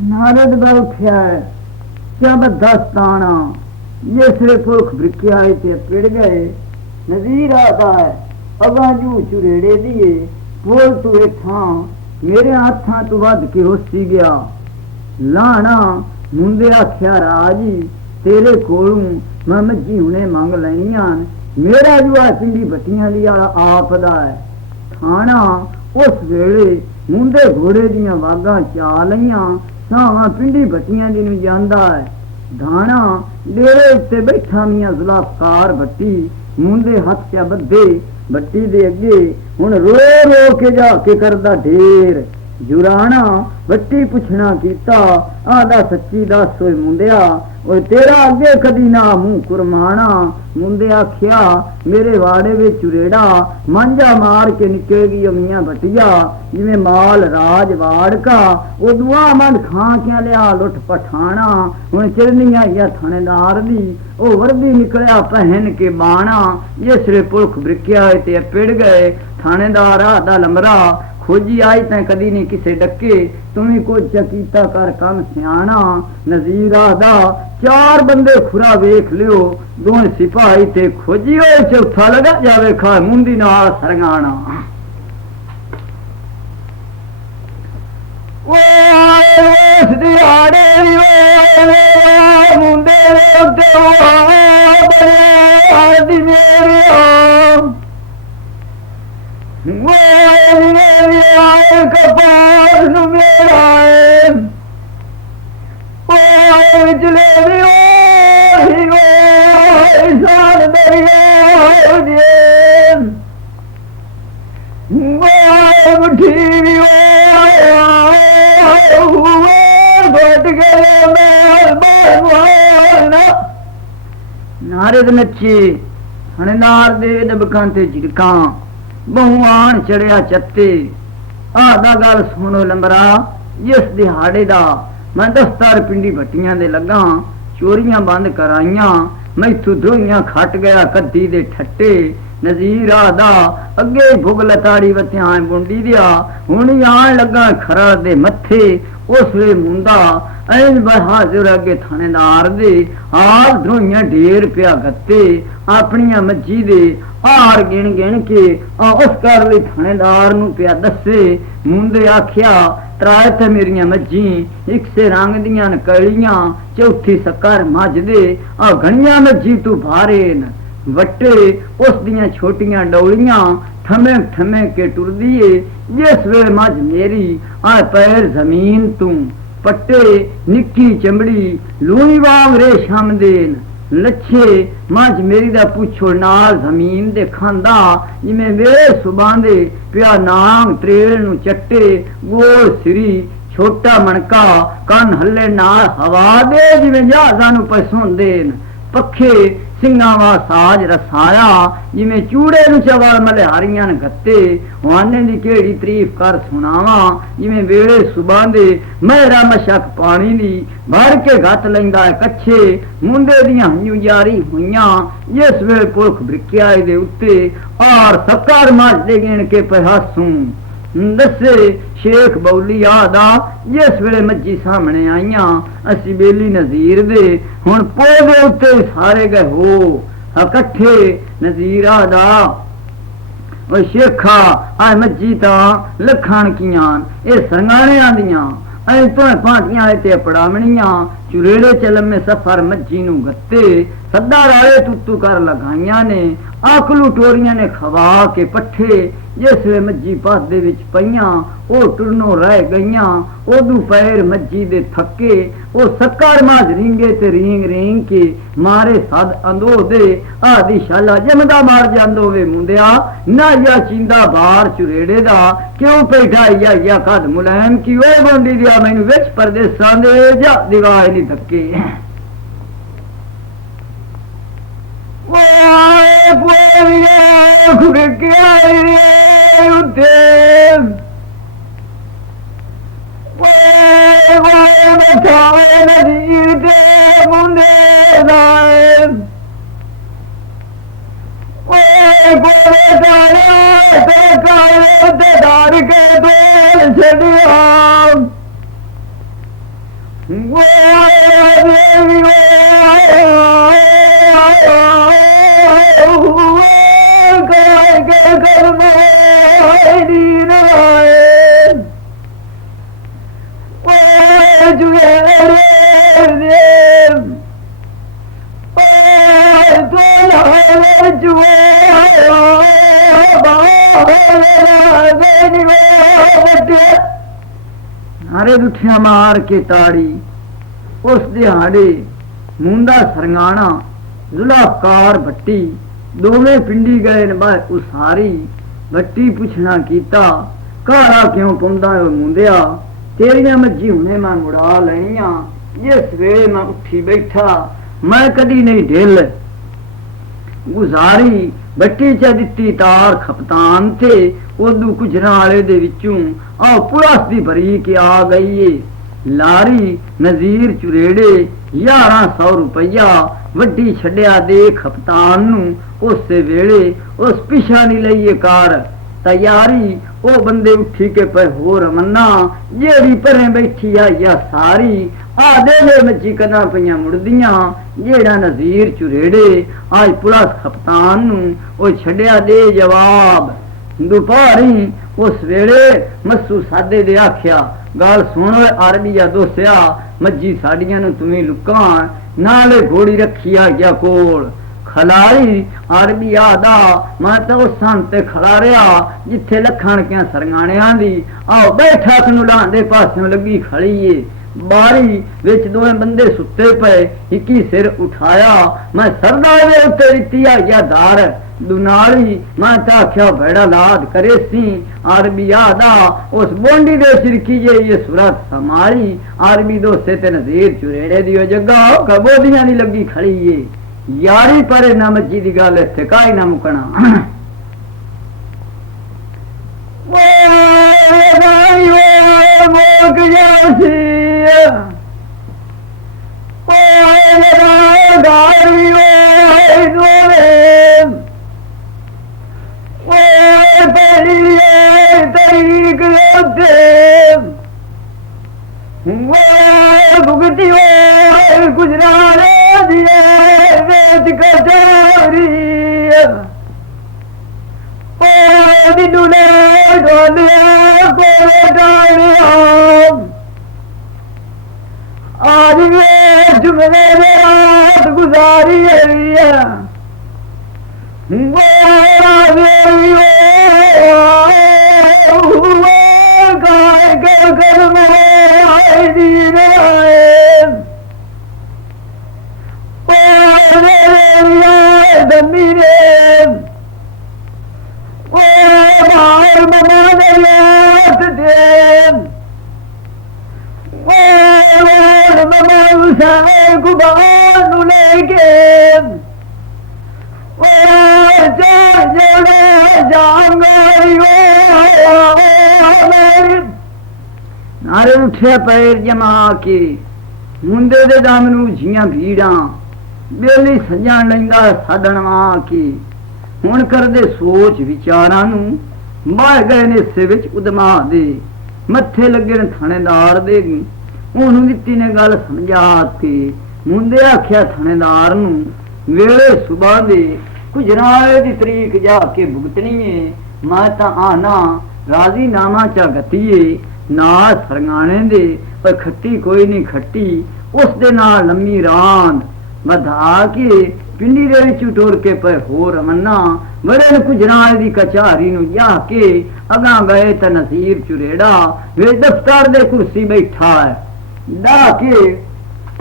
नारद बल उठ्या क्या बदस्ताना ये सिरे पुरख ब्रिक्या ते पिड़ गए। नजीर आता है अगाजू चुरेड़े दिए बोल तू इथा मेरे हाथा तू वध के होसी गया। लाना मुंडे आख्या राजी तेरे कोलू मैं मज्जी हुने मंग लैनियां मेरा जुआ पिंडी बट्टियां लिया आप दा है। थाना उस वेले मुंडे घोड़े दियां वागां चा लईयां सावां पिंडी बट्टियां दी नूं जांदा है। धाना डेरे उत्ते बैठा मियां जुल्फकार भट्टी मुंडे हथ चा बद्धे भट्टी दे अगे हुण रो रो के जाके करदा ढेर। जुराना भट्टी पुछना कीता आदा सच्ची दस ओए मुंडिया ओए तेरा अगे कदी ना मुंह कुरमाना। मुंडे आख्या मेरे वाड़े विच चुरेड़ा मांझा मार के निकलेगी अमियां भटिया जिवें माल राज वाड़ का ओ दुआ मंद खां क्या लिया लुट पठाना। हुण चिरनी आई थानेदार दी ओ वर्दी निकलिया पहन के बाणा। ये सिरे पुरख ब्रिक्या ते पिड़ गए। थानेदार आदा लमरा खोजी आई तैं कदी नहीं किसे डके तुम्हें को चकीता कर कम सियाना। नजीर आदा चार बंदे खुरा वेख लियो दो सिपाही ते खोजी होए चौथा लगा जावे खा मुंडी नाल सरगाना। मुंडे कपाल मेरा नारद नचे थानेदार दे दबकां ते झिड़कां बहु आन चढ़िया चत्ते आदा गल सुनो लंबरा जिस दिहाड़े दा मैं दस्तार पिंडी भट्टियां दे लगा चोरियां बंद कराइयां मैथू धोइयां खट गया कद्दी दे ठट्टे। नजीर आदा अगे भुग लताड़ी वत्या बुंडी दिया हुण आन लगा खरा दे मथे। उस वे मुंडा ऐन बहाजुर अगे थानेदार दे आल धोइयां ढेर पिया गत्ते अपनिया मज्जी दे हार गिण गिण के उस कर ली थानेदार नूं पिया दसे। मुंडे आख्या त्राए ते मेरियां मज्जी एक से रंग दियां कलियां चौथी सकर मझ दे घणियां मज्जी तू भारे न वट्टे उस दियां छोटियां डौलियां ठमे ठमे के टुरदीए। जिस वे मझ मेरी पैर जमीन तू पट्टे निक्की चमड़ी लूणी वांग रेशम देन लच्छे मझ मेरी दा पुछो नाल जमीन दे खांदा जिमें मेरे सुबांदे पिया नांग त्रेल नू चट्टे गोल सिरी छोटा मनका कन हल्ले नाल हवा दे जिमें जहाजां नू पसोंदे पखे सिंगावा साज रसाया जिमें चूड़े नू चवल मलिहारियां गत्ते। वाने दी केड़ी तारीफ कर सुनावा जिमें वेले सुबह दे मेरा मशक पानी दी भर के गत लैंदा है कच्छे। मुंडे दियां हंजू जारी हुईयां जिस वे पुरख ब्रिक्या दे उत्ते और सकर मझ दे गिण के पहासूं दसे शेख बौली आदा जिस वेले मज्जी सामने आईयां असी बेली नजीर दे हुण पोए दे उत्ते सारे गए हो इकट्ठे। नजीर आदा ओ शेखा आ मज्जी तां लखण कियां ए सरंगाने आंदियां ऐ तो पांटियां ते पड़ावणियां चुरेड़े चलम में सफर मज्जी नू गत्ते सदा राले तुतू कर लगाइयां ने आकलू टोरियां ने खवा के पट्ठे। जिस वे मज्जी पास दे विच पईयां ओ टुरनो रह गईयां ओदू पैर मज्जी दे थके ओ सक्कर माज रिंगे ते रिंग रिंग के मारे सद अंदो दे आदी शाला जमदा मार जांदो वे मुंडिया ना या चिंदा बार चुरेड़े दा क्यों पैठा या कद मुलायम की ओए बंदी दिया मैनू विच परदेसां दे जा दिवाए नी धक्के। नारे उठिया मार के ताड़ी उस दिहाड़े मुंदा सरंगाना जुलाफकार भट्टी दोवें पिंडी गए न बाय उसारी भट्टी पुछना कीता काला क्यों पौंदा मुंदिया तेरिया मज्जी हुने मैं मुड़ा लैनिया जिस वेले मैं उठी बैठा मैं कदी नहीं ढिल गुजारी भट्टी च दिती तार खपतान थे उदू गुजरा वाले दे विचों आ पुलिस दी भरी के आ गई है लारी नजीर चुरेड़े 1100 रुपया वड्डी छड्या दे खपतान नू उस वेले उस पिछा नहीं लईए कार तैयारी ओ बंदे उठी के पे हो रमन्ना जेड़ी परे बैठी आ या सारी आ दे मची कदा पईया मुड़दियां जेड़ा नजीर चुरेड़े आज पुलिस खपतान नू ओ छड्या दे जवाब दुपहरी उस वेले मस्सू सादे दे आख्या गल सुन अरबिया दोस्या मज्जी साड़ियां नू तुम्हें लुका नाले घोड़ी रखी आ गया कोल खलारी अरबी आदा मैं तो उस ते खड़ा रहा जिथे लखण क्या सरंगाणियां दी आओ बैठा कनू लांदे पासों लगी खड़ी है बारी विच दोए बंदे सुते पे इकी सिर उठाया मैं सरदार दे उत्ते दित्ती आ या दार दुनाली मैं तो आख्या भेड़ा लाद करे सी अरबी आदा उस बोंडी दे सिरकी जे ये सूरत समारी अरबी दोस्ते ते नजीर चुरेड़े दियो जग्गा कबोदियां दी लगी खड़ी है यारी परे ना मज्जी दी गल इत्थे काई ना मुकना मुक जासी भुगती गुजरात आज जुमले रात गुजारी नारे उठे पैर जमा के मुंडे दे दम नू जियां भीड़ा बेली सजान लैंदा साधनवा के हुण करदे सोच विचारां नू मार गए ने इस विच उदमा दे मत्थे लगे ने थानेदार दे ओनू दित्ती ने गल समझा के मुंडे आख्या थानेदार नू वेले सुबह दे गुजराले दी तरीक जाके भुगतनी है मैं तां आना राजी नामा चा गतीए ना सरंगाने दे पर खट्टी कोई नहीं खट्टी उस दे नाल लम्मी रांद वधा के पिंडी दे विच टुर के पे हो रमन्ना बड़े गुजराल दी कचहरी नू जा के अगा गए त नसीर चुरेड़ा वे दफ्तर दे कुर्सी बैठा है डा के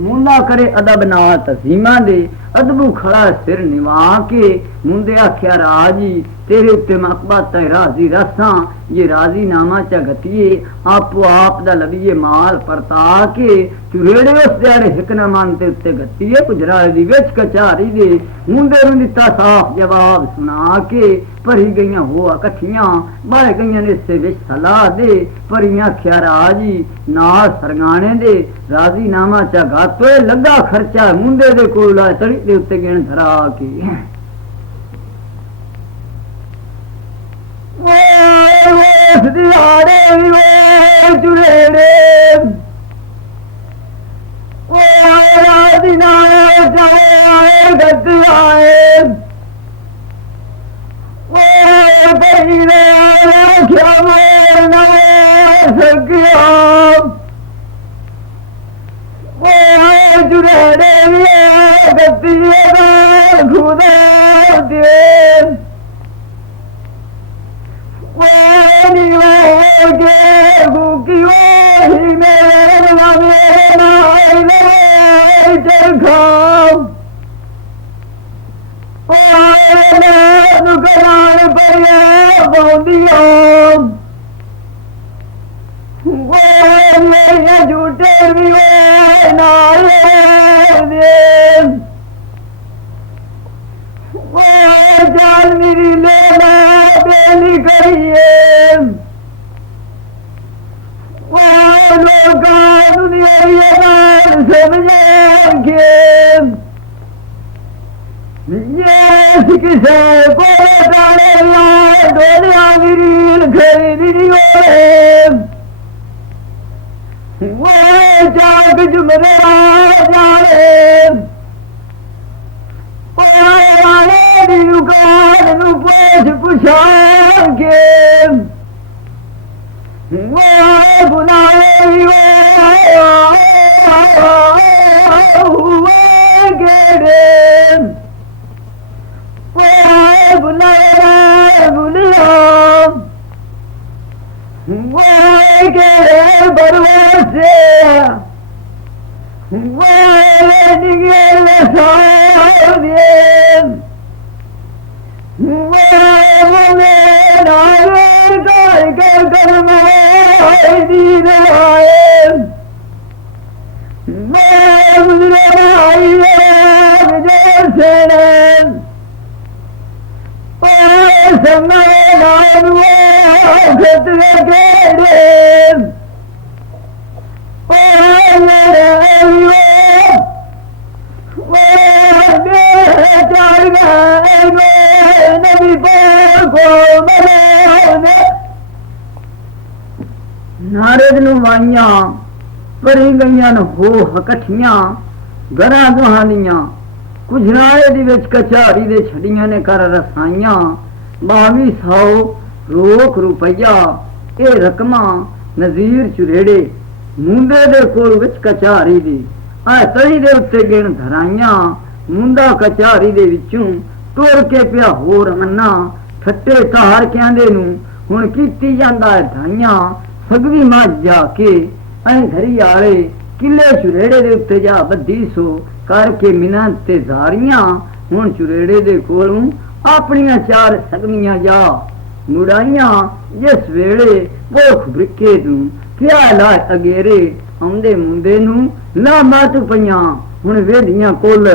मुंडा करे अदब ना तजीमा दे अदबू खड़ा सिर निवा के मुंडे आख्या राजी तेरे उत्ते मकबा तय राजी रसा ये राजी नामा चा गतिए आपो आप दा लबिए माल परता के चुरेड़े उस जारे हिक न मानते उत्ते गतिए गुजराल दी विच कचहरी दे मुंडे नू दिता साफ जवाब सुना के भरी गईयां हो कठियां बाह गईयां ने इस विच सलाह दे भरियां आख्या राजी ना सरगाने दे राजी नामा चा गातो लगा खर्चा मुंडे दे कोल तड़ी दे उत्ते गिण धरा के चुरेड़े गति खुदा दे झूठे भी जान मेरी लेना बेली करिए लोग दुनिया समझेंगे ये किसे को डाले डोलिया गिरील खरीदी वो जाग जुमरे जाए दुकान पूछ पुछाएंगे वो बुलाए गेरे वो बुलाए बुलिया वो गेरे बरवासे वो निगेल सारे नारद ਨੂੰ ਵਾਈਆਂ ਭਰੀ ਗਈਆਂ ਨੇ ਹੋ ਇਕੱਠੀਆਂ ਘਰਾਂ ਦੁਹਾਨੀਆਂ ਕੁਝ ਰਾਏ ਦੇ ਵਿੱਚ ਕਚਾਰੀ ਦੇ ਛੜੀਆਂ ਨੇ ਕਰ ਰਸਾਈਆਂ 2200 ਰੋਕ ਰੁਪਈਆ ਇਹ ਰਕਮਾਂ ਨਜ਼ੀਰ ਚੁਰੇੜੇ ਮੁੰਡੇ ਦੇ ਕੋਲ ਵਿੱਚ ਕਚਾਰੀ ਦੀ ਆ ਤਲੀ ਦੇ ਉੱਤੇ ਗਿਣ ਧਰਾਈਆਂ ਮੁੰਡਾ ਕਚਾਰੀ ਦੇ ਵਿੱਚੋਂ ਟੁਰ ਕੇ ਪਿਆ ਹੋਰ ਅੰਨਾ ਠੱਟੇ ਧਾਰ ਕਹਿੰਦੇ ਨੂੰ ਹੁਣ ਕੀਤੀ ਜਾਂਦਾ ਹੈ ਧਾਈਆਂ ਸਗਵੀ ਮੱਝ ਜਾ ਕੇ ਐਂ ਧਰੀ ਆਲੇ ਕਿਲੇ ਚੁਰੇੜੇ ਦੇ ਉੱਤੇ ਜਾ ਬੱਧੀ ਸੋ ਕਰਕੇ ਮਿਹਨਤ ਤੇ ਜ਼ਾਰੀਆਂ ਹੁਣ ਚੁਰੇੜੇ ਦੇ ਕੋਲੋਂ ਆਪਣੀਆਂ ਚਾਰ ਸਗਵੀਆਂ ਜਾ ਮੁੜਾਈਆਂ ਜਿਸ ਵੇਲੇ ਭੁੱਖ ਬ੍ਰਿਕੇ ਨੂੰ ਕਿਆ ਲਾ ਅਗੇਰੇ ਆਉਂਦੇ ਮੁੰਡੇ ਨੂੰ ਨਾ ਮਾਤ ਪਈਆਂ ਹੁਣ ਵੇਧੀਆਂ ਕੋਲ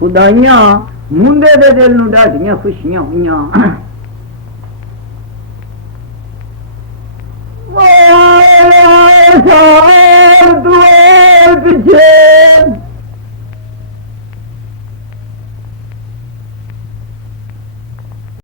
ਖੁਦਾਈਆਂ ਮੁੰਡੇ ਦੇ ਦਿਲ ਨੂੰ ਡਾਢੀਆਂ ਖੁਸ਼ੀਆਂ ਹੋਈਆਂ Oh,